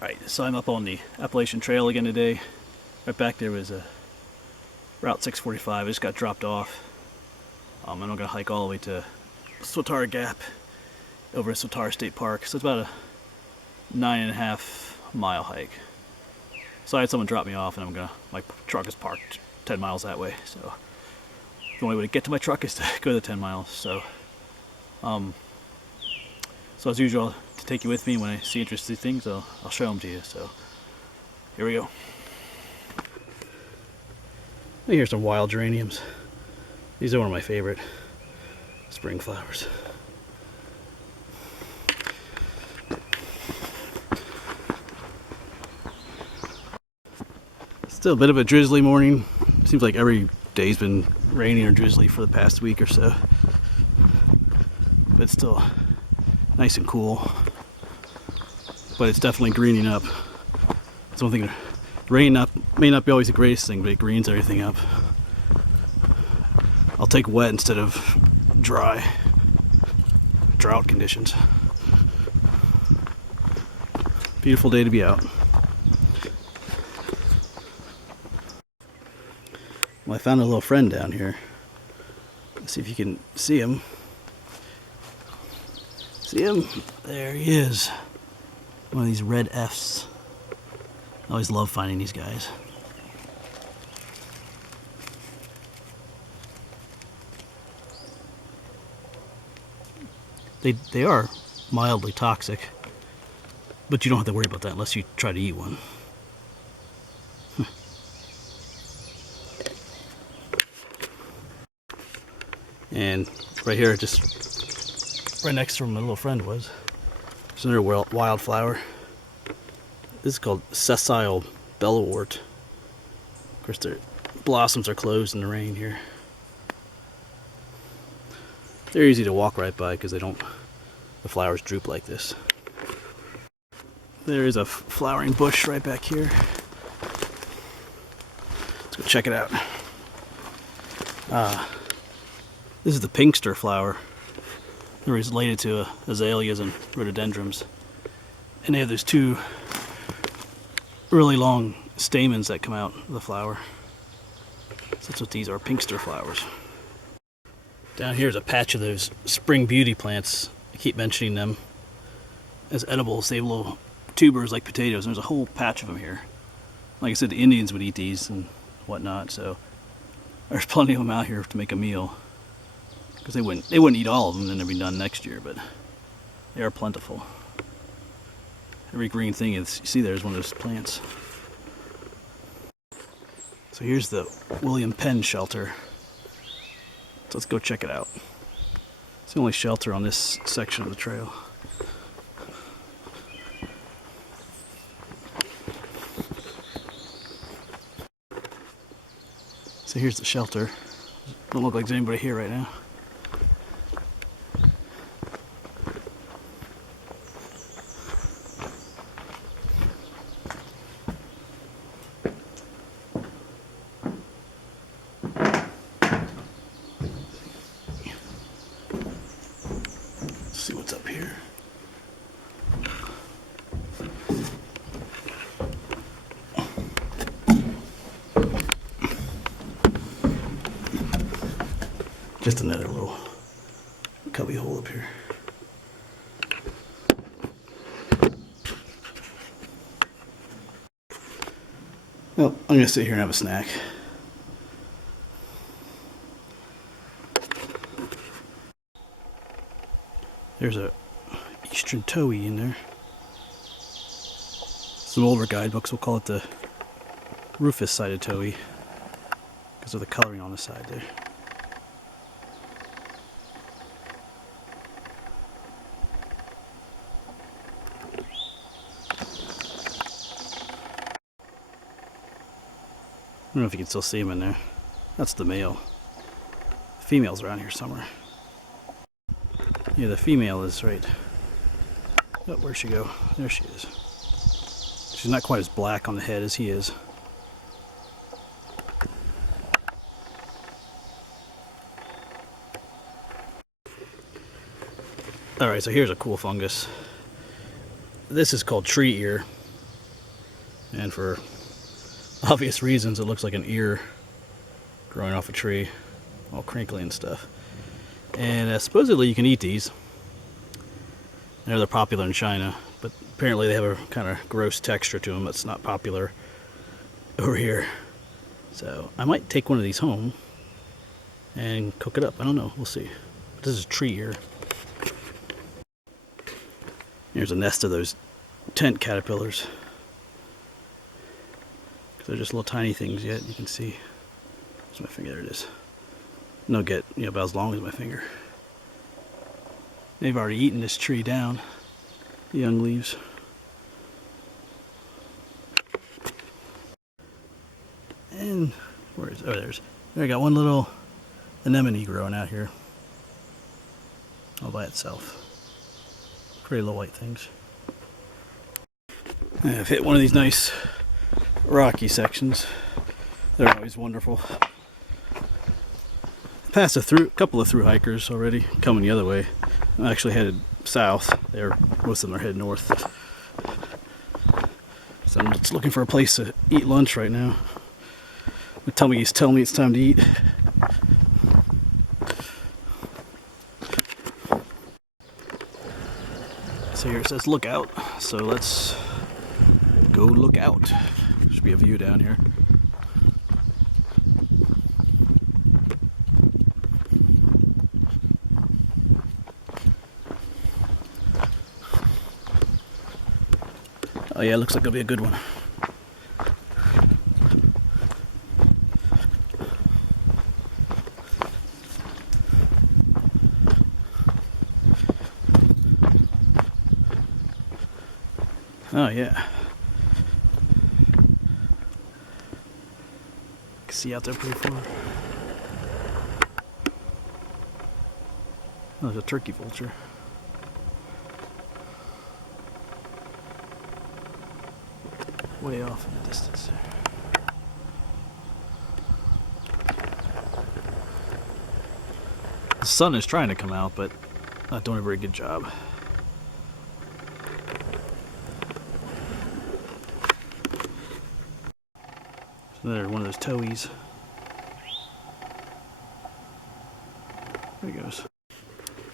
Alright, so I'm up on the Appalachian Trail again today. Right back there was a Route 645. I just got dropped off. And I'm gonna hike all the way to Swatara Gap over at Swatara State Park. So it's about a 9.5 mile hike. So I had someone drop me off, and my truck is parked 10 miles that way. So the only way to get to my truck is to go the 10 miles. So as usual, to take you with me when I see interesting things, I'll show them to you. So here we go. Here's some wild geraniums. These are one of my favorite spring flowers. Still a bit of a drizzly morning. Seems like every day's been raining or drizzly for the past week or so. But it's still nice and cool. But it's definitely greening up. It's one thing. Rain may not be always the greatest thing, but it greens everything up. I'll take wet instead of dry. Drought conditions. Beautiful day to be out. Well, I found a little friend down here. Let's see if you can see him. See him? There he is. One of these red Fs. I always love finding these guys. They are mildly toxic, but you don't have to worry about that unless you try to eat one. And right here, just right next to where my little friend was, there's another wildflower. This is called sessile bellwort. Of course, their blossoms are closed in the rain here. They're easy to walk right by because the flowers droop like this. There is a flowering bush right back here. Let's go check it out. This is the pinkster flower. They're related to azaleas and rhododendrons. And they have those two really long stamens that come out of the flower. So that's what these are, pinkster flowers. Down here is a patch of those spring beauty plants. I keep mentioning them as edibles. They have little tubers like potatoes. There's a whole patch of them here. Like I said, the Indians would eat these and whatnot, so there's plenty of them out here to make a meal. Because they wouldn't eat all of them, then they'd be done next year, but they are plentiful. Every green thing you see there is one of those plants. So here's the William Penn shelter. So let's go check it out. It's the only shelter on this section of the trail. So here's the shelter. Don't look like there's anybody here right now. See what's up here. Just another little cubby hole up here. Well, I'm gonna sit here and have a snack. There's a eastern towhee in there. Some older guidebooks will call it the rufous-sided towhee because of the coloring on the side there. I don't know if you can still see them in there. That's the male. The female's around here somewhere. Yeah, the female is right. Oh, where'd she go? There she is. She's not quite as black on the head as he is. Alright, so here's a cool fungus. This is called tree ear. And for obvious reasons, it looks like an ear growing off a tree, all crinkly and stuff. And supposedly you can eat these. I know they're popular in China, but apparently they have a kind of gross texture to them that's not popular over here. So I might take one of these home and cook it up. I don't know, we'll see. This is a tree ear. Here's a nest of those tent caterpillars. They're just little tiny things yet, you can see. There's my finger, there it is. No, get, about as long as my finger. They've already eaten this tree down, the young leaves. And where is, there I got one little anemone growing out here. All by itself. Pretty little white things. I've hit one of these nice rocky sections. They're always wonderful. Passed a couple of through hikers already coming the other way. I'm actually headed south. Most of them are headed north. So I'm just looking for a place to eat lunch right now. He's telling me it's time to eat. So here it says look out. So let's go look out. Should be a view down here. Oh yeah, looks like it'll be a good one. Oh yeah. Can see out there pretty far. Oh, there's a turkey vulture. Way off in the distance there. The sun is trying to come out, but not doing a very good job. So there's one of those towies. There he goes.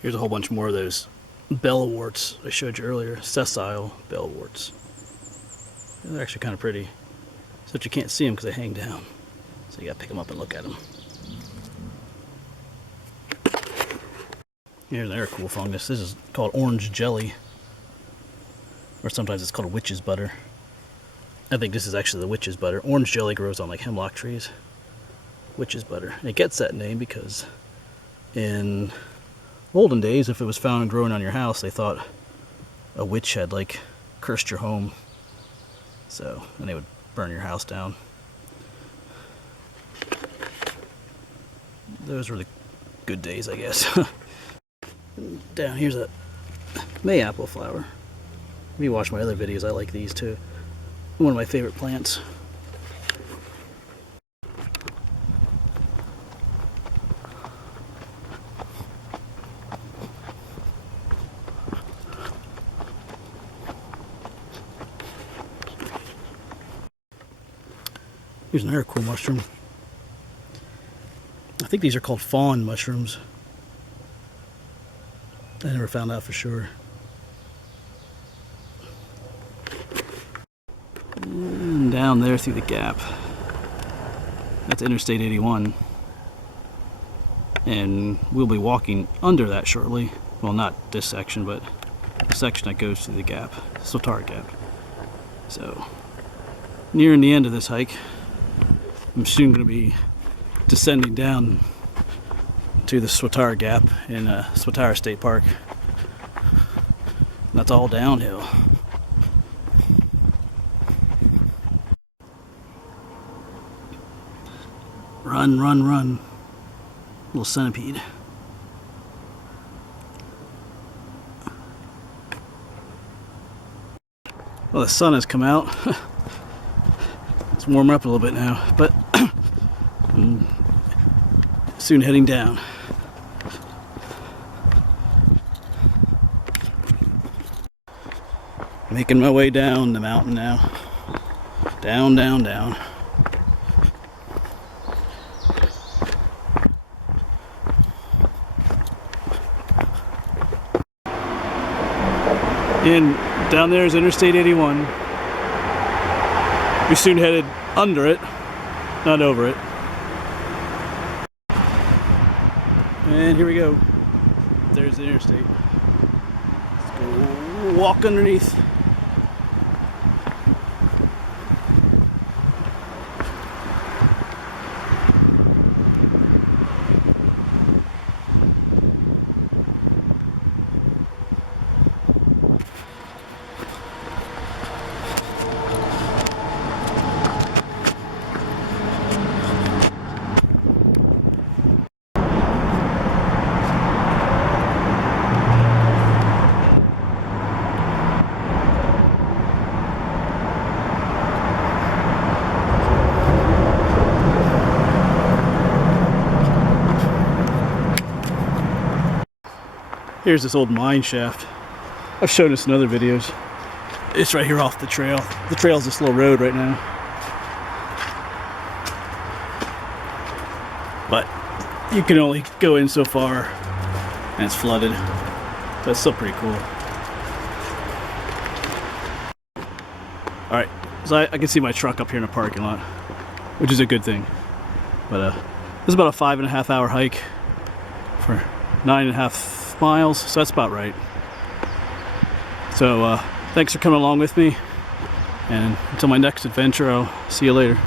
Here's a whole bunch more of those bellworts I showed you earlier, sessile bellworts. They're actually kind of pretty, except you can't see them because they hang down. So you gotta pick them up and look at them. Here's another cool fungus. This is called orange jelly, or sometimes it's called witch's butter. I think this is actually the witch's butter. Orange jelly grows on like hemlock trees. Witch's butter. And it gets that name because in olden days, if it was found and growing on your house, they thought a witch had like cursed your home. So, and they would burn your house down. Those were the good days, I guess. Down here's a mayapple flower. If you watch my other videos, I like these too. One of my favorite plants. Here's another cool mushroom. I think these are called fawn mushrooms. I never found out for sure. And down there through the gap, that's Interstate 81. And we'll be walking under that shortly. Well, not this section, but the section that goes through the gap, Swatara Gap. So, nearing the end of this hike. I'm soon going to be descending down to the Swatara Gap in Swatara State Park. And that's all downhill. Run, run, run. Little centipede. Well, the sun has come out. It's warming up a little bit now, but I'm soon heading down. Making my way down the mountain now. Down, down, down. And down there is Interstate 81. We soon headed under it, not over it. And here we go. There's the interstate. Let's go walk underneath. Here's this old mine shaft. I've shown this in other videos. It's right here off the trail. The trail's a slow road right now. But you can only go in so far and it's flooded. But it's still pretty cool. Alright, so I can see my truck up here in the parking lot, which is a good thing. But this is about a 5.5 hour hike for 9.5 miles, so that's about right. So thanks for coming along with me, and until my next adventure, I'll see you later.